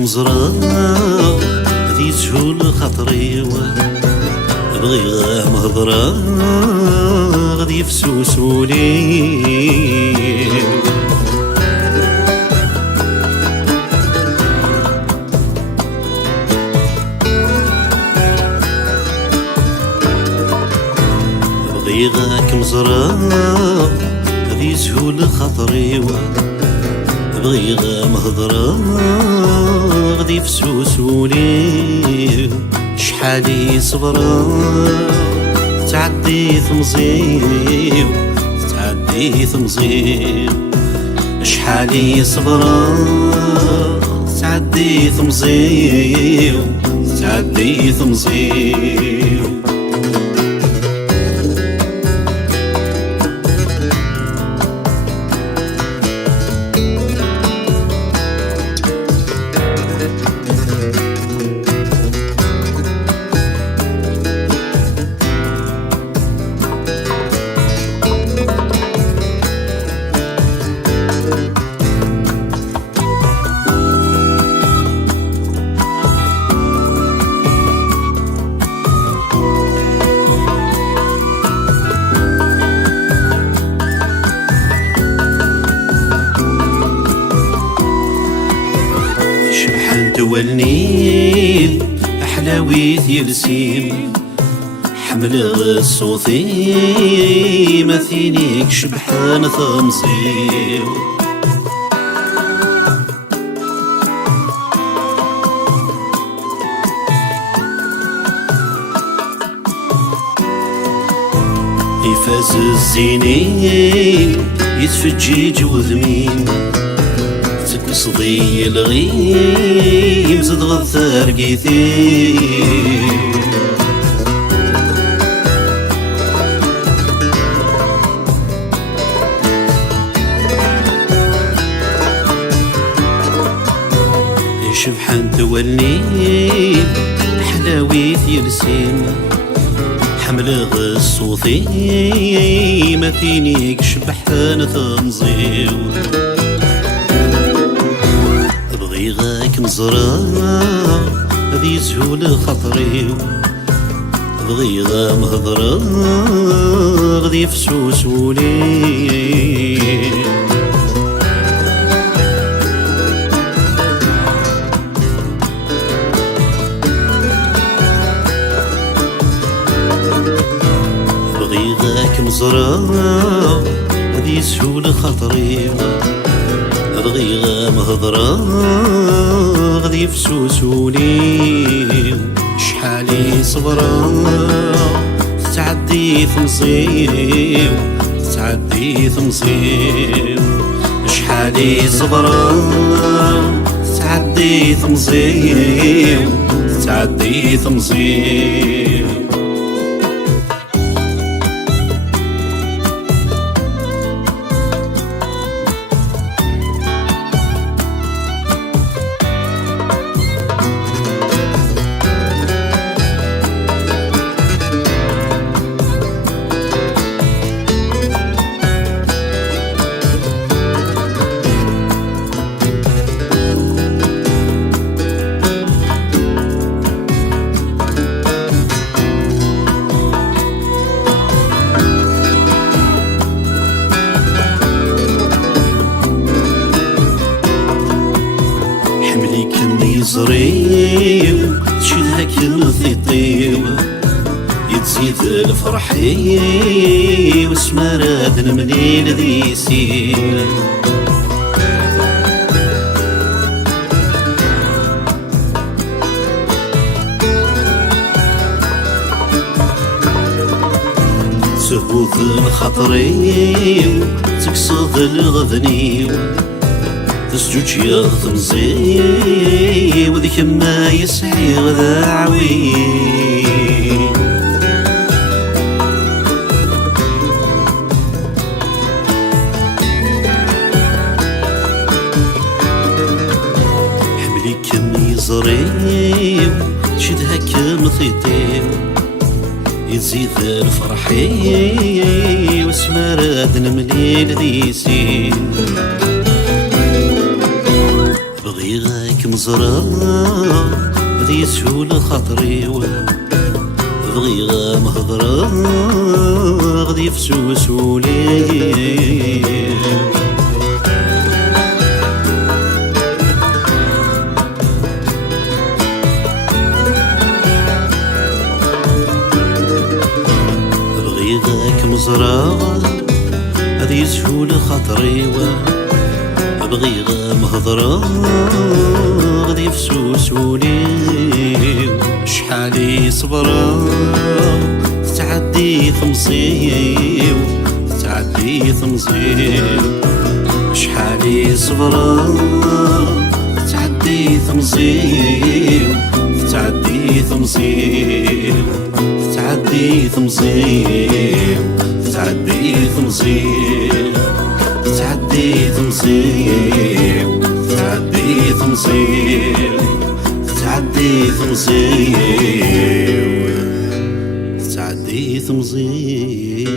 مزرعة غادي تجول خاطري، بغيغا مهضرة غادي يفسوسولي. بغيغاك مزرعة غادي تجول خاطري، بغيغا مهضرة غادي يفسوسولي. شحالي صبرة تعدي ثمزيو، تعدي ثمزيو. شحالي صبرة تعدي ثمزيو، تعدي ثمزيو. تولني أحلاويت يرسيم، حمل الصوتي ما ثينيك شبحان ثمزيو. يفاز الزينين يتفجيج وذمين، تقصدي الغيم زد غثار قيثيم. شبحان تولني حلاويت يرسيم، حمل غصوثي ما تينيك شبحان تنزيو. بغيغاك مزرعة غادي تجول خاطري، بغيغا مهضرة غادي يفسوسولي. بغيغاك مزرعة غادي تجول خاطري، بغيغا مهضرة غادي يفسوسولي. شحالي صبرة تعدي ثمزيو، تعدي ثمزيو. شحالي صبرة تعدي ثمزيو، تعدي ثمزيو. زريو تشدها كالثيطيو، يتزيد الفرحي وسمراد المنين ذي سين. سهوث الخطري تقصد الغذني، تسجوج يا ثمزي وذيك ما يسعي غذاعوي. حملي كم يزريو تشدها كم ثيطيو، يزيد الفرحي وسمراد نمليل ذي سين. بغيغاك مزرعة ذي سهولة خاطري بغي غام هضرة غدي فسوس ولي بغي غاك مزرعة ذي سهولة خاطري بغي غام هضرة غدي فسوس ولي شحالي صبرة تعدي ثمصيو تعدي ثمصيو شحالي صبرة تعدي ثمصيو تعدي ثمصيو تعدي ثمصيو تعدي ثمصيو تعدي ثمصيو تعدي ثمصيو تعدي ثمصيو تعدي ثمصيو